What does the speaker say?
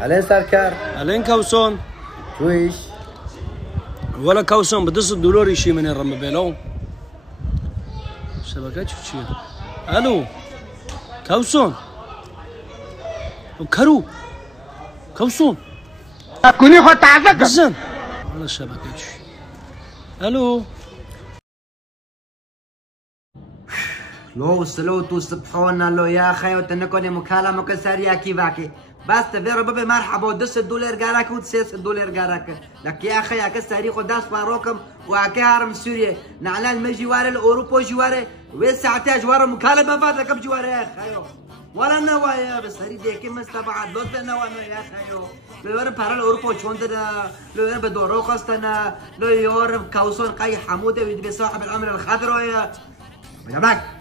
الين سركار الين كوسون تويش ولا كوسون بدس الدولار يشي من الرم بيلو شبكات شو الو كوسون كرو كوسون كوني خد تعزك زين ولا شبكات شو الو لو سلو تو سبحان الله يا اخي وتنكوني مكالمه كسريا كيفاكي بس تبيرو بابي مرحبا ودس الدولار قالك وتسيس الدولار قالك لك يا اخي يا كسري قداس باروكم وعكي هرم سوريا نعلان ما جوار الاوروبا جوار وساعتها جوار مكالمه فاتك بجوار يا اخي ولا نوايا بس هري ديكي مستبعد لو نوايا يا اخي لو يورم بارال اوروبا شوندنا لو يورم بدورو قصتنا لو يورم كوسون قاي حموده ويدي صاحب العمر الخضراء يا جماعه